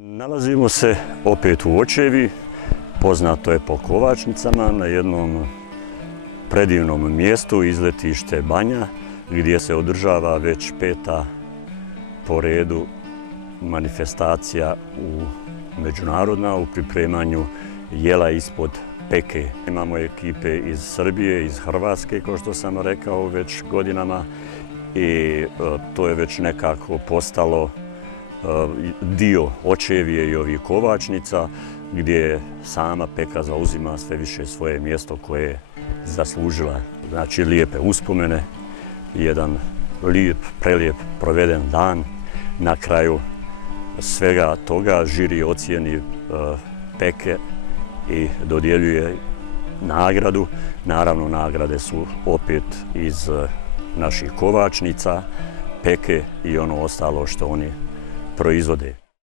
Nalazimo se opet u Očevi, poznato je po kovačnicama, na jednom predivnom mjestu, izletište Banja, gdje se održava već 5. po redu manifestacija međunarodna u pripremanju jela ispod peke. Imamo ekipe iz Srbije, iz Hrvatske, kao što sam rekao, već godinama i to je već nekako postalo dio Očevije i ovih kovačnica, gdje sama peka zauzima sve više svoje mjesto koje je zaslužila. Znači, lijepe uspomene, jedan prelijep proveden dan. Na kraju svega toga žiri ocijeni peke i dodjeljuje nagradu. Naravno, nagrade su opet iz naših kovačnica, peke i ono ostalo što oni proizvode.